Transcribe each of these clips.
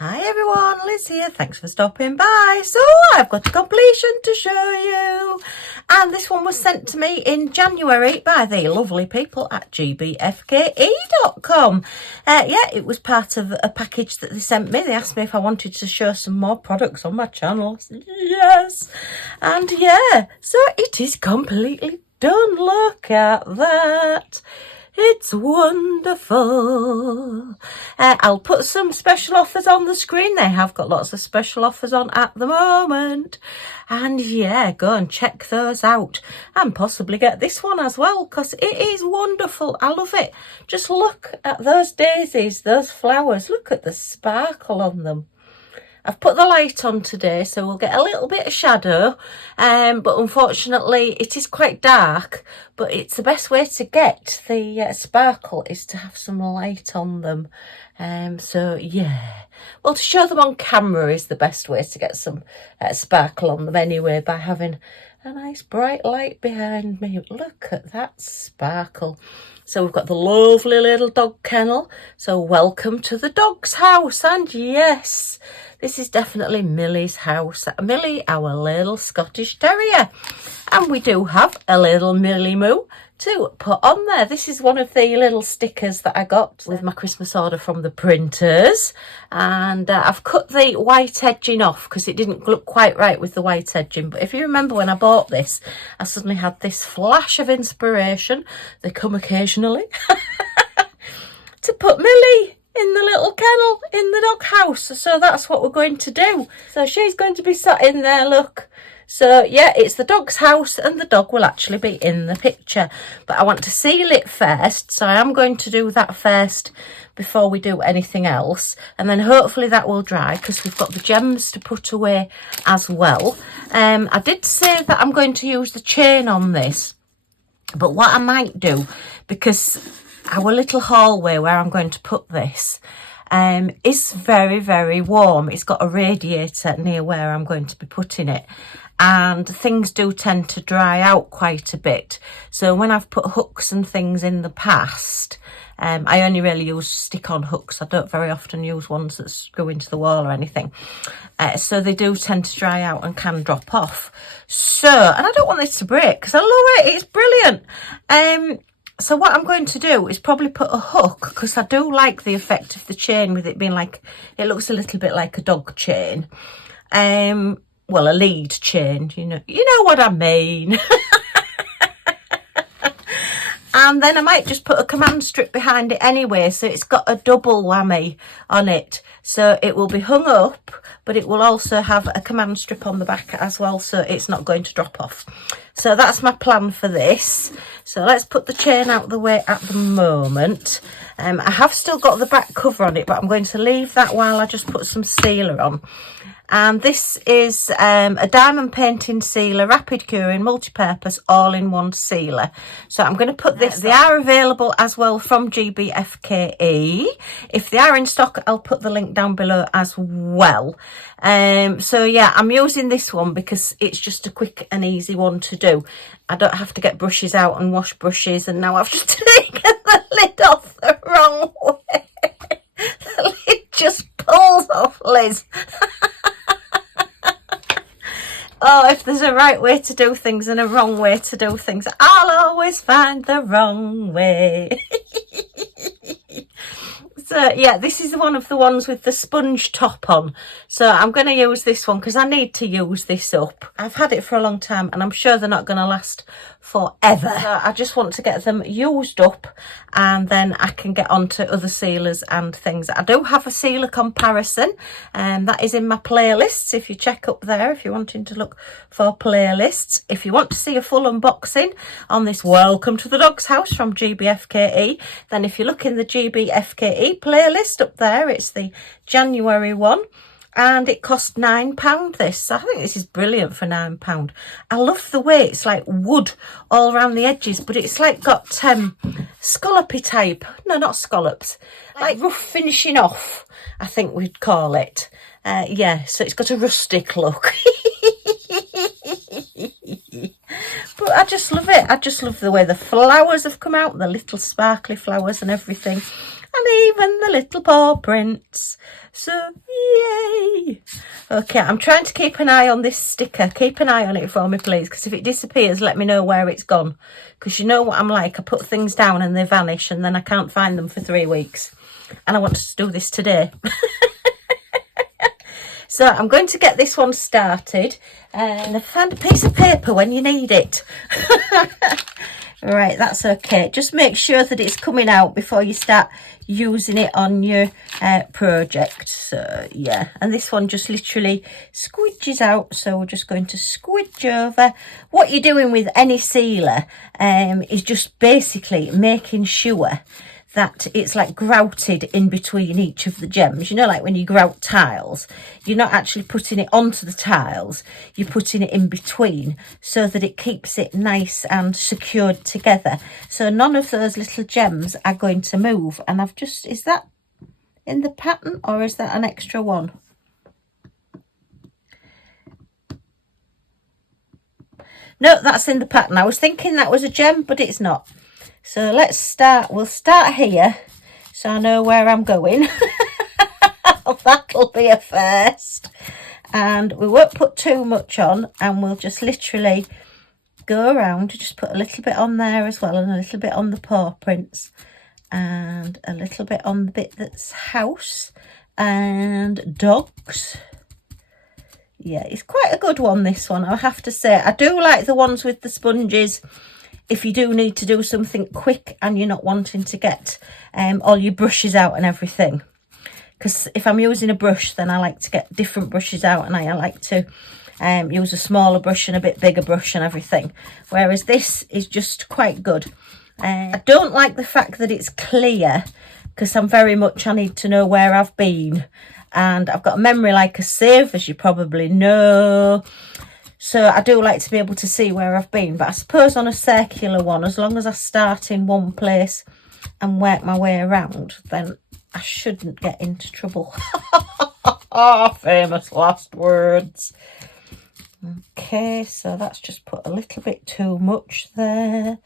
Hi everyone, Liz here. Thanks for stopping by. So I've got a completion to show you, and this one was sent to me in January by the lovely people at GBFKE.com. Yeah, it was part of a package that they sent me. They asked me if I wanted to show some more products on my channel. I said yes, and yeah, so it is completely done. Look at that. It's wonderful. I'll put some special offers on the screen. They have got lots of special offers on at the moment. And yeah, go and check those out. And possibly get this one as well, because it is wonderful. I love it. Just look at those daisies, those flowers. Look at the sparkle on them. I've put the light on today, so we'll get a little bit of shadow, but unfortunately it is quite dark, but it's the best way to get the sparkle is to have some light on them. So yeah, well, to show them on camera is the best way to get some sparkle on them anyway, by having a nice bright light behind me. Look at that sparkle. So we've got the lovely little dog kennel. So welcome to the dog's house. And yes, this is definitely Millie's house. Millie, our little Scottish Terrier. And we do have a little Millie Moo to put on there. This is one of the little stickers that I got with my Christmas order from the printers. And I've cut the white edging off because it didn't look quite right with the white edging. But if you remember when I bought this, I suddenly had this flash of inspiration. They come occasionally. To put Millie in the little kennel in the dog house. So that's what we're going to do. So she's going to be sat in there, look. So yeah, it's the dog's house and the dog will actually be in the picture. But I want to seal it first, so I am going to do that first before we do anything else. And then hopefully that will dry because we've got the gems to put away as well. I did say that I'm going to use the chain on this. But what I might do, because our little hallway where I'm going to put this is very, very warm. It's got a radiator near where I'm going to be putting it. And things do tend to dry out quite a bit. So when I've put hooks and things in the past, I only really use stick-on hooks. I don't very often use ones that screw into the wall or anything. So they do tend to dry out and can drop off. So, and I don't want this to break because I love it. It's brilliant. So what I'm going to do is probably put a hook, because I do like the effect of the chain with it being like, it looks a little bit like a dog chain. Well, a lead chain, you know what I mean. And then I might just put a command strip behind it anyway, so it's got a double whammy on it. So it will be hung up, but it will also have a command strip on the back as well, so it's not going to drop off. So that's my plan for this. So let's put the chain out the way at the moment. I have still got the back cover on it, but I'm going to leave that while I just put some sealer on. And this is a diamond painting sealer, rapid curing, multi-purpose, all-in-one sealer. So I'm going to put this. They are available as well from GBFKE. If they are in stock, I'll put the link down below as well. So yeah, I'm using this one because it's just a quick and easy one to do. I don't have to get brushes out and wash brushes, and now I've just taken the lid off the wrong way. The lid just pulls off, Liz. Oh, if there's a right way to do things and a wrong way to do things, I'll always find the wrong way. So yeah, this is one of the ones with the sponge top on. So I'm going to use this one because I need to use this up. I've had it for a long time and I'm sure they're not going to last forever. So I just want to get them used up and then I can get on to other sealers and things. I do have a sealer comparison, and that is in my playlists. If you check up there, if you're wanting to look for playlists. If you want to see a full unboxing on this Welcome to the Dog's House from GBFKE, then if you look in the GBFKE playlist up there, it's the January one. And it cost £9 this. So I think this is brilliant for £9. I love the way it's like wood all around the edges, but it's like got scallopy type. No, not scallops. Like rough finishing off, I think we'd call it. Yeah, so it's got a rustic look. But I just love it. I just love the way the flowers have come out, the little sparkly flowers and everything. And even the little paw prints. So yay. Okay, I'm trying to keep an eye on this sticker. Keep an eye on it for me, please, because if it disappears, let me know where it's gone, because you know what I'm like. I put things down and they vanish and then I can't find them for 3 weeks, and I want to do this today. So I'm going to get this one started, and I found a piece of paper when you need it. Right, that's okay. Just make sure that it's coming out before you start using it on your project. So yeah, and this one just literally squidges out, so we're just going to squidge over. What you're doing with any sealer is just basically making sure that it's like grouted in between each of the gems. You know, like when you grout tiles, you're not actually putting it onto the tiles, you're putting it in between so that it keeps it nice and secured together. So none of those little gems are going to move. And I've just, is that in the pattern or is that an extra one? No, that's in the pattern. I was thinking that was a gem, but it's not. So let's start, we'll start here so I know where I'm going. That'll be a first. And we won't put too much on, and we'll just literally go around, just put a little bit on there as well, and a little bit on the paw prints, and a little bit on the bit that's house and dogs. Yeah, it's quite a good one, this one, I have to say. I do like the ones with the sponges if you do need to do something quick and you're not wanting to get all your brushes out and everything. Because if I'm using a brush, then I like to get different brushes out, and I like to use a smaller brush and a bit bigger brush and everything. Whereas this is just quite good. I don't like the fact that it's clear, because I'm very much, I need to know where I've been. And I've got a memory like a sieve, as you probably know. So I do like to be able to see where I've been. But I suppose on a circular one, as long as I start in one place and work my way around, then I shouldn't get into trouble. Famous last words. Okay, so that's just put a little bit too much there.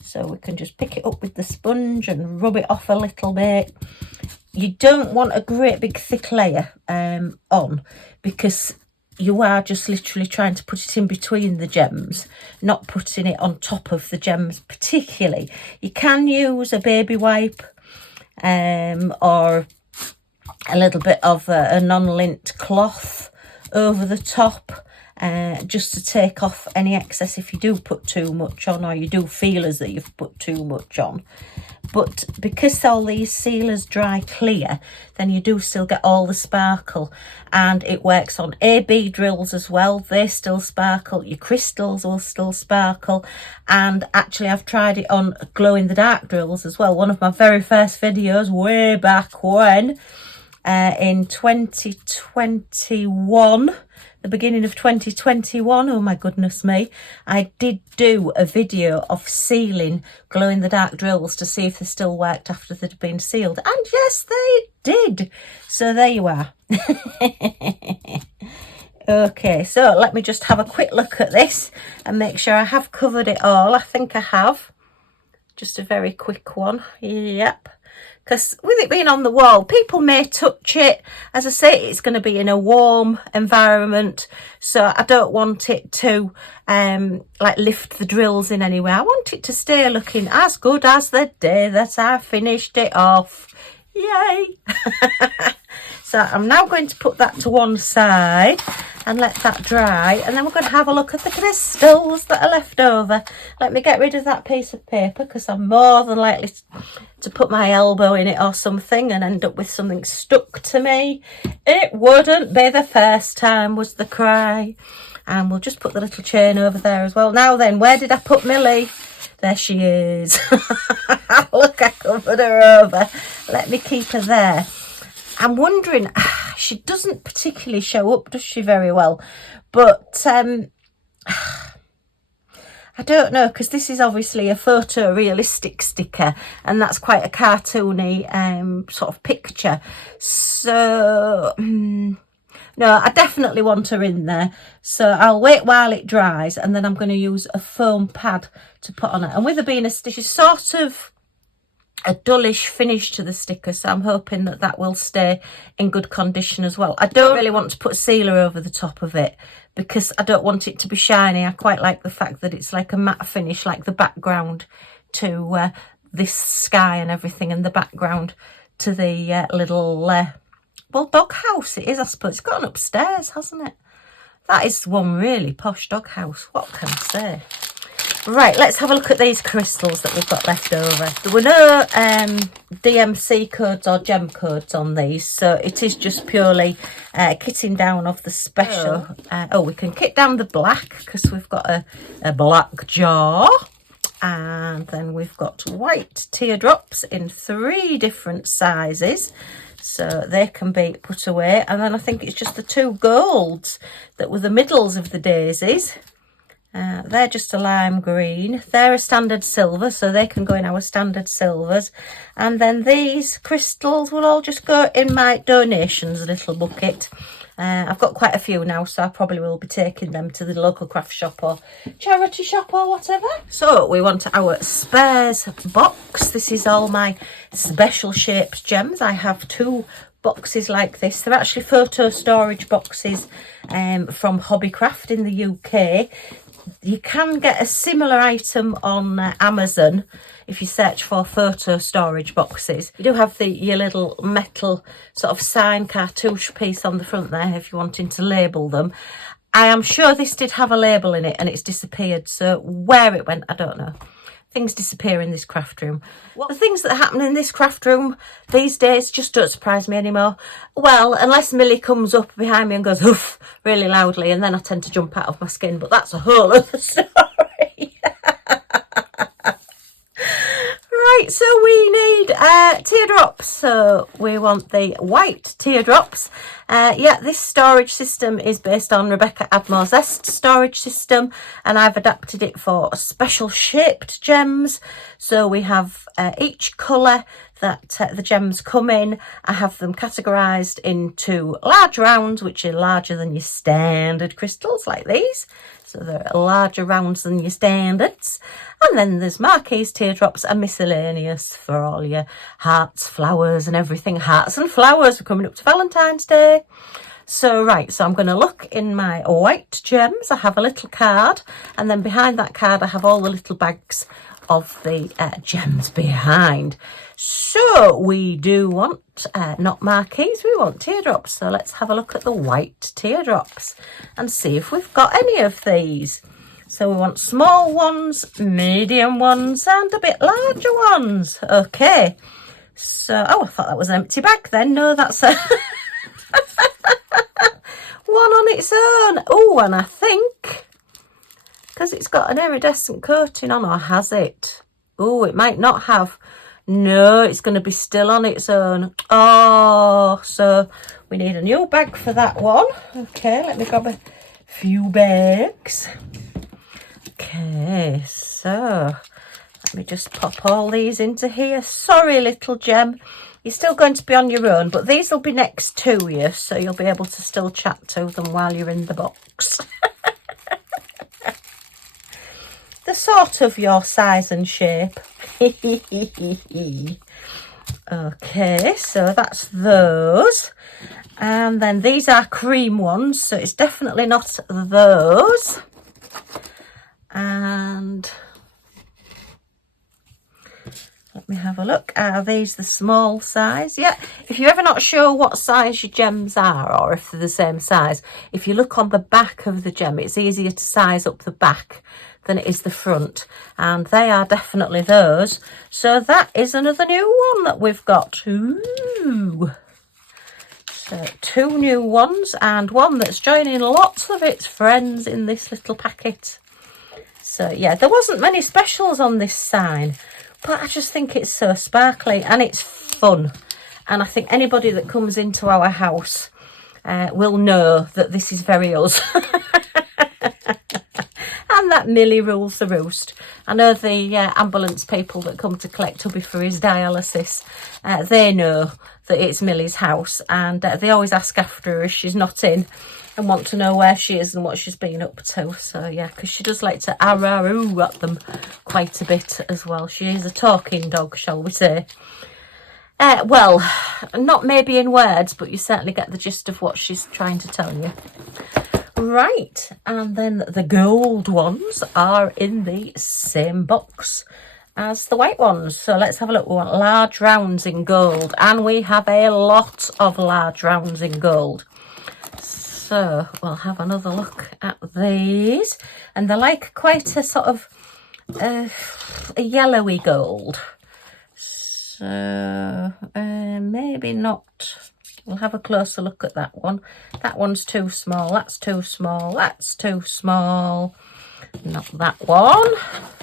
So we can just pick it up with the sponge and rub it off a little bit. You don't want a great big thick layer on, because you are just literally trying to put it in between the gems, not putting it on top of the gems particularly. You can use a baby wipe or a little bit of a non-lint cloth over the top, just to take off any excess if you do put too much on, or you do feel as that you've put too much on. But because all these sealers dry clear, then you do still get all the sparkle, and it works on AB drills as well. They still sparkle, your crystals will still sparkle, and actually I've tried it on glow in the dark drills as well. One of my very first videos way back when, in 2021, the beginning of 2021, oh my goodness me, I did do a video of sealing glow in the dark drills to see if they still worked after they'd been sealed, and yes they did. So there you are. Okay, so let me just have a quick look at this and make sure I have covered it all. I think I have. Just a very quick one. Yep. Because with it being on the wall, people may touch it. As I say, it's going to be in a warm environment, so I don't want it to like lift the drills in any way. I want it to stay looking as good as the day that I finished it off. Yay! So I'm now going to put that to one side and let that dry, and then we're going to have a look at the crystals that are left over. Let me get rid of that piece of paper, because I'm more than likely to put my elbow in it or something and end up with something stuck to me. It wouldn't be the first time, was the cry. And we'll just put the little chain over there as well. Now then, where did I put Millie? There she is. Look, I covered her over. Let me keep her there. I'm wondering, she doesn't particularly show up, does she, very well? But I don't know, because this is obviously a photorealistic sticker, and that's quite a cartoony sort of picture. So no, I definitely want her in there. So I'll wait while it dries, and then I'm going to use a foam pad to put on it. And with her being a stitch, she's sort of a dullish finish to the sticker, so I'm hoping that that will stay in good condition as well. I don't really want to put sealer over the top of it because I don't want it to be shiny. I quite like the fact that it's like a matte finish, like the background to this sky and everything, and the background to the little well, doghouse it is, I suppose. It's got an upstairs, hasn't it? That is one really posh doghouse, what can I say? Right, let's have a look at these crystals that we've got left over. There were no DMC codes or gem codes on these, so it is just purely kitting down of the special. Oh, we can kit down the black because we've got a black jar. And then we've got white teardrops in 3 different sizes, so they can be put away. And then I think it's just the 2 golds that were the middles of the daisies. They're just a lime green. They're a standard silver, so they can go in our standard silvers. And then these crystals will all just go in my donations little bucket. I've got quite a few now, so I probably will be taking them to the local craft shop or charity shop or whatever. So we want our spares box. This is all my special shaped gems. I have 2 boxes like this. They're actually photo storage boxes from Hobbycraft in the UK. You can get a similar item on Amazon if you search for photo storage boxes. You do have your little metal sort of sign cartouche piece on the front there if you're wanting to label them. I am sure this did have a label in it and it's disappeared, so where it went, I don't know. Things disappear in this craft room. The things that happen in this craft room these days just don't surprise me anymore. Well, unless Millie comes up behind me and goes hoof really loudly, and then I tend to jump out of my skin, but that's a whole other story. Right, so we need teardrops. So we want the white teardrops. Yeah, this storage system is based on Rebecca Admore's Zest storage system, and I've adapted it for special shaped gems. So we have each colour that the gems come in. I have them categorised into large rounds, which are larger than your standard crystals like these. So they're larger rounds than your standards. And then there's marquise, teardrops and miscellaneous for all your hearts, flowers and everything. Hearts and flowers, we're coming up to Valentine's Day. So right, so I'm going to look in my white gems. I have a little card, and then behind that card I have all the little bags of the gems behind. So we do want not marquise, we want teardrops. So let's have a look at the white teardrops and see if we've got any of these. So we want small ones, medium ones and a bit larger ones. Okay, so oh, I thought that was an empty bag then. No, that's a one on its own. Oh, and I think because it's got an iridescent coating on, or has it? Oh, it might not have. No, it's going to be still on its own. Oh, so we need a new bag for that one. Okay, let me grab a few bags. Okay, so let me just pop all these into here. Sorry, little gem. You're still going to be on your own, but these will be next to you, so you'll be able to still chat to them while you're in the box. They're sort of your size and shape. Okay, so that's those. And then these are cream ones, so it's definitely not those. And let me have a look. Are these the small size? Yeah, if you're ever not sure what size your gems are, or if they're the same size, if you look on the back of the gem, it's easier to size up the back than it is the front, and they are definitely those. So that is another new one that we've got. Ooh. So 2 new ones and one that's joining lots of its friends in this little packet. So yeah, there wasn't many specials on this sign, but I just think it's so sparkly and it's fun. And I think anybody that comes into our house will know that this is very us. And and that Millie rules the roost. I know the ambulance people that come to collect hubby for his dialysis, they know that it's Millie's house, and they always ask after her if she's not in and want to know where she is and what she's been up to. So yeah, because she does like to araroo at them quite a bit as well. She is a talking dog, shall we say. Well, not maybe in words, but you certainly get the gist of what she's trying to tell you. Right, and then the gold ones are in the same box as the white ones. So let's have a look. We want large rounds in gold, and we have a lot of large rounds in gold. So we'll have another look at these, and they're like quite a sort of a yellowy gold. So maybe not. We'll have a closer look at that one. That one's too small. That's too small. That's too small. Not that one.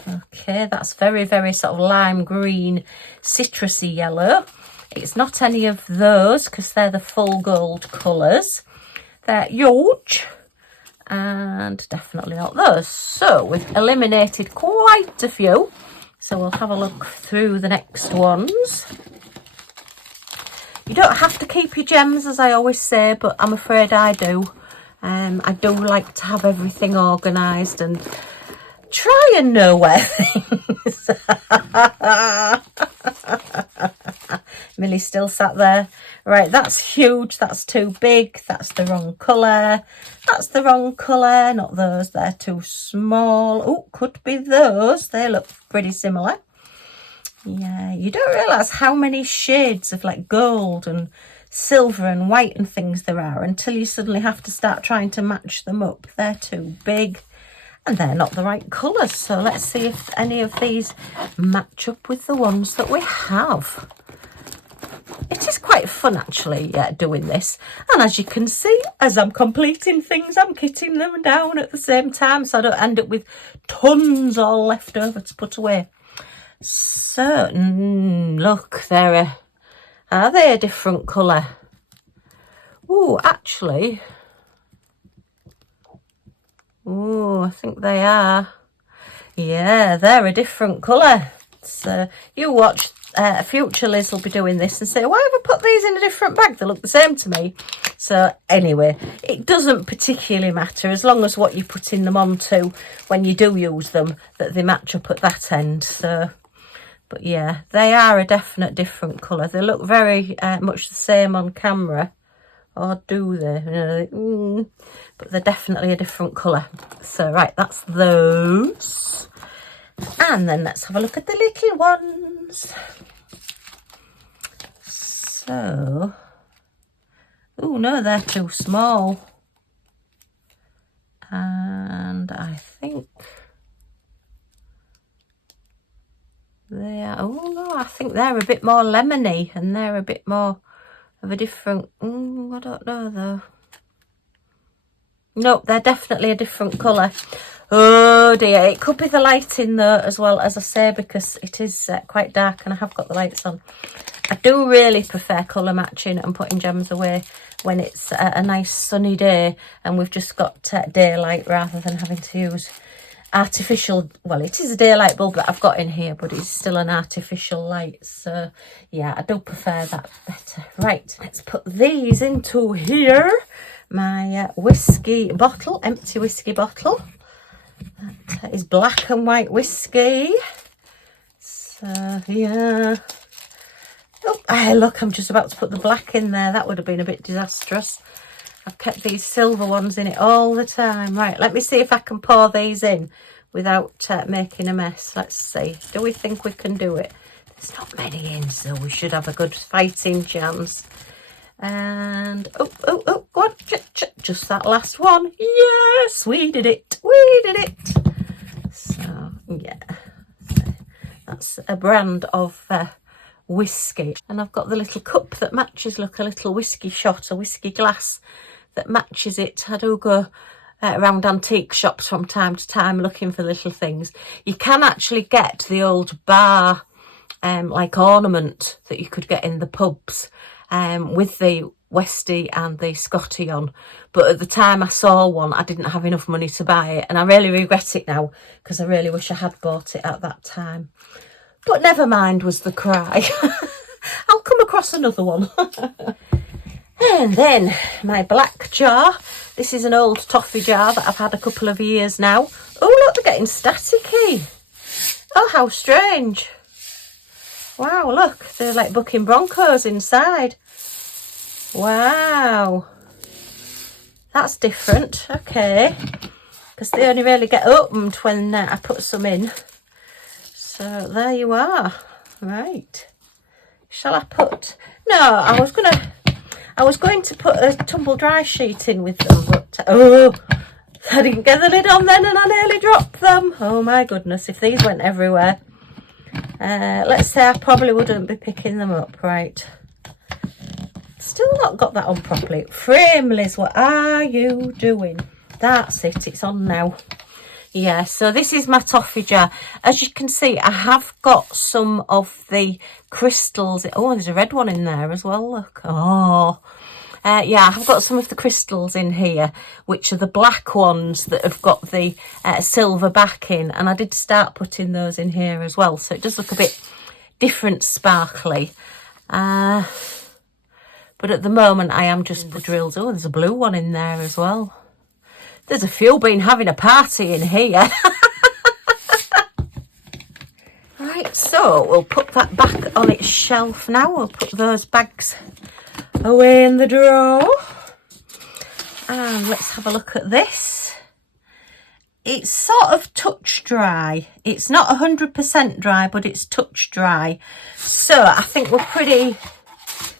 Okay, that's very, very sort of lime green, citrusy yellow. It's not any of those because they're the full gold colours. They're huge, and definitely not those. So we've eliminated quite a few. So we'll have a look through the next ones. You don't have to keep your gems, as I always say, but I'm afraid I do. I do like to have everything organised and try and know where things are. Millie's still sat there. Right, that's huge. That's too big. That's the wrong colour. That's the wrong colour. Not those. They're too small. Oh, could be those. They look pretty similar. Yeah, you don't realise how many shades of like gold and silver and white and things there are until you suddenly have to start trying to match them up. They're too big and they're not the right colours. So let's see if any of these match up with the ones that we have. It is quite fun actually, doing this. And as you can see, as I'm completing things, I'm kitting them down at the same time so I don't end up with tons all left over to put away. So, look, are they a different colour? Oh, actually. Oh, I think they are. Yeah, they're a different colour. So you watch, future Liz will be doing this and say, why have I put these in a different bag? They look the same to me. So anyway, it doesn't particularly matter as long as what you're putting them onto when you do use them, that they match up at that end. So, but yeah, they are a definite different colour. They look very much the same on camera. Or do they? But they're definitely a different colour. So right, that's those. And then let's have a look at the little ones. So, oh no, they're too small. And I think they are, oh no, I think they're a bit more lemony and they're a bit more of a different, I don't know though. Nope, they're definitely a different colour. Oh dear, it could be the lighting though as well, as I say, because it is quite dark and I have got the lights on. I do really prefer colour matching and putting gems away when it's a nice sunny day and we've just got daylight rather than having to use artificial. Well, it is a daylight bulb that I've got in here, but it's still an artificial light. So yeah, I do prefer that better. Right, let's put these into here. My whiskey bottle, empty whiskey bottle. That is black and white whiskey. So yeah. Oh, look, I'm just about to put the black in there. That would have been a bit disastrous. I've kept these silver ones in it all the time. Right, let me see if I can pour these in without making a mess. Let's see. Do we think we can do it? There's not many in, so we should have a good fighting chance. And, go on. Just that last one. Yes, we did it. We did it. So, yeah. That's a brand of whiskey. And I've got the little cup that matches. Look, a little whiskey shot, a whiskey glass that matches it. I do go around antique shops from time to time looking for little things. You can actually get the old bar like ornament that you could get in the pubs with the Westie and the Scotty on, but at the time I saw one, I didn't have enough money to buy it, and I really regret it now because I really wish I had bought it at that time. But never mind was the cry. I'll come across another one. And then my black jar. This is an old toffee jar that I've had a couple of years now. Oh look, they're getting staticky. Oh, how strange. Wow, look, they're like bucking broncos inside. Wow, that's different. Okay, because they only really get opened when I put some in. So there you are. Right, shall I put, no, I was going to put a tumble dry sheet in with them, but oh, I didn't get the lid on then and I nearly dropped them. Oh my goodness, if these went everywhere, let's say I probably wouldn't be picking them up. Right, still not got that on properly. Frame, Liz, what are you doing? That's it, it's on now. Yeah, so this is my toffee jar. As you can see, I have got some of the crystals. Oh, there's a red one in there as well, look. Oh, yeah, I've got some of the crystals in here, which are the black ones that have got the silver backing. And I did start putting those in here as well. So it does look a bit different, sparkly. But at the moment, I am just the drills. Oh, there's a blue one in there as well. There's a few been having a party in here. Right, so we'll put that back on its shelf now. We'll put those bags away in the drawer. And let's have a look at this. It's sort of touch dry. It's not 100% dry, but it's touch dry. So I think we're pretty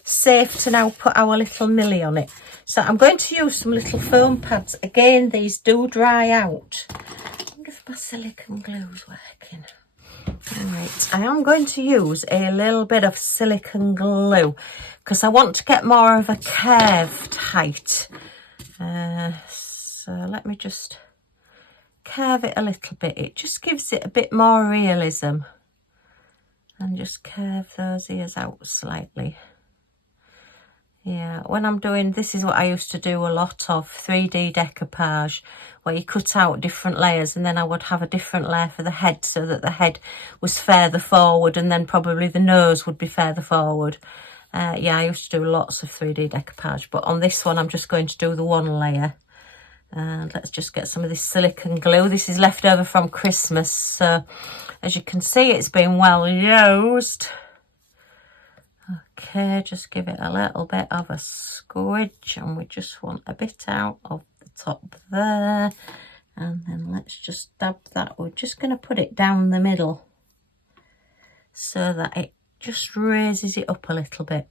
safe to now put our little Millie on it. So I'm going to use some little foam pads. Again, these do dry out. I wonder if my silicone glue's working. Right, I am going to use a little bit of silicone glue because I want to get more of a curved height. So let me just curve it a little bit. It just gives it a bit more realism. And just curve those ears out slightly. Yeah, when I'm doing, this is what I used to do a lot of, 3D decoupage, where you cut out different layers and then I would have a different layer for the head so that the head was further forward and then probably the nose would be further forward. Yeah, I used to do lots of 3D decoupage, but on this one I'm just going to do the one layer. And let's just get some of this silicone glue. This is left over from Christmas, so as you can see it's been well used. Okay, just give it a little bit of a squidge and we just want a bit out of the top there. And then let's just dab that. We're just going to put it down the middle so that it just raises it up a little bit.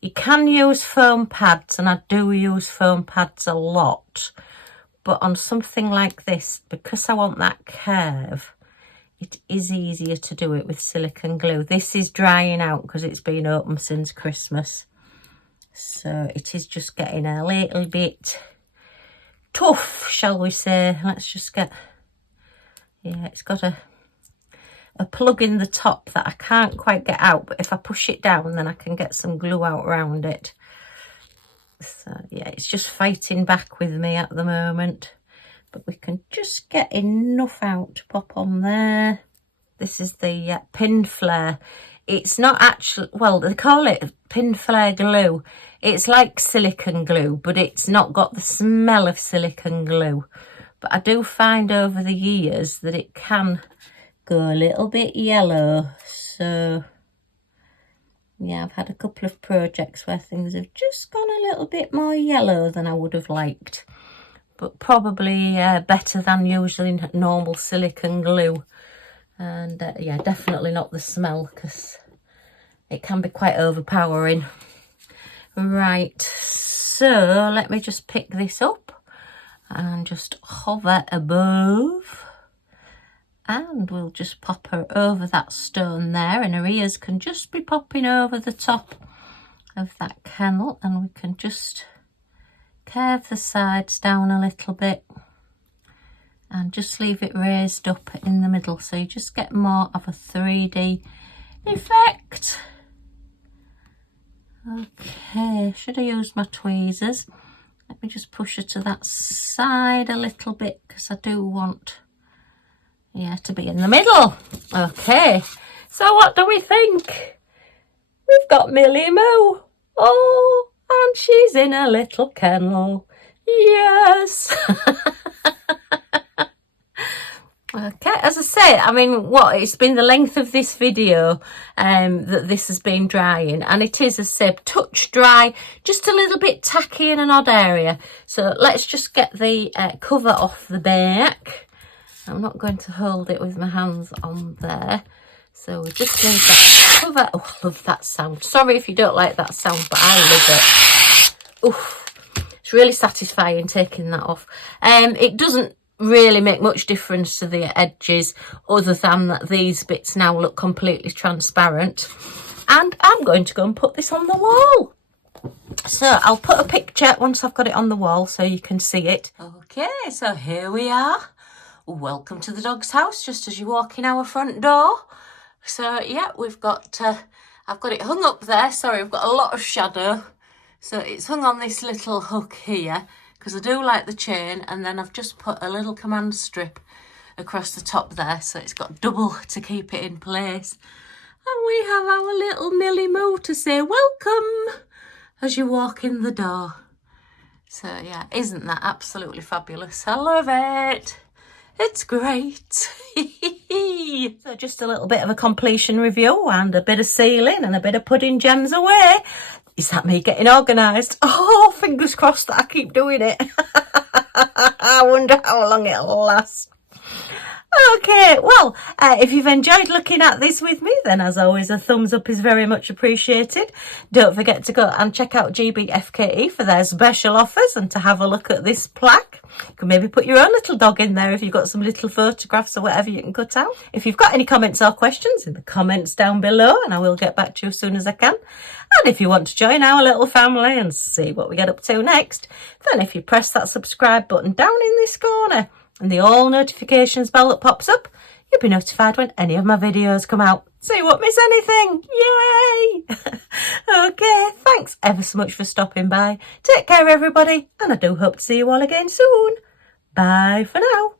You can use foam pads, and I do use foam pads a lot. But on something like this, because I want that curve, it is easier to do it with silicone glue. This is drying out because it's been open since Christmas. So it is just getting a little bit tough, shall we say. Let's just get, yeah, it's got a plug in the top that I can't quite get out. But if I push it down, then I can get some glue out around it. So yeah, it's just fighting back with me at the moment. But we can just get enough out to pop on there. This is the pin flare. It's not actually, well, they call it pin flare glue. It's like silicone glue, but it's not got the smell of silicone glue. But I do find over the years that it can go a little bit yellow. So yeah, I've had a couple of projects where things have just gone a little bit more yellow than I would have liked. But probably better than usually normal silicone glue. And yeah, definitely not the smell because it can be quite overpowering. Right, so let me just pick this up and just hover above. And we'll just pop her over that stone there, and her ears can just be popping over the top of that kennel, and we can just curve the sides down a little bit and just leave it raised up in the middle so you just get more of a 3D effect. Okay, should have used my tweezers. Let me just push her to that side a little bit because I do want, yeah, to be in the middle. Okay, so what do we think? We've got Millie Moo. Oh, and she's in a little kennel. Yes. Okay, as I say, I mean, it's been the length of this video that this has been drying, and it is, as I said, touch dry, just a little bit tacky in an odd area. So let's just get the cover off the back. I'm not going to hold it with my hands on there. So we just need that cover. Oh, I love that sound. Sorry if you don't like that sound, but I love it. Oof, it's really satisfying taking that off. It doesn't really make much difference to the edges other than that these bits now look completely transparent. And I'm going to go and put this on the wall. So I'll put a picture once I've got it on the wall so you can see it. Okay, so here we are. Welcome to the dog's house, just as you walk in our front door. So yeah, we've got, I've got it hung up there. Sorry, I've got a lot of shadow. So it's hung on this little hook here because I do like the chain, and then I've just put a little command strip across the top there, so it's got double to keep it in place. And we have our little Millie Moo to say welcome as you walk in the door. So yeah, isn't that absolutely fabulous? I love it. It's great. So just a little bit of a completion review and a bit of sealing and a bit of putting gems away. Is that me getting organised? Oh, fingers crossed that I keep doing it. I wonder how long it'll last. Okay, well, if you've enjoyed looking at this with me, then as always, a thumbs up is very much appreciated. Don't forget to go and check out GBFKE for their special offers and to have a look at this plaque. You can maybe put your own little dog in there if you've got some little photographs or whatever you can cut out. If you've got any comments or questions, in the comments down below, and I will get back to you as soon as I can. And if you want to join our little family and see what we get up to next, then if you press that subscribe button down in this corner, and the all notifications bell that pops up, you'll be notified when any of my videos come out, so you won't miss anything. Yay! Okay, thanks ever so much for stopping by. Take care, everybody, and I do hope to see you all again soon. Bye for now.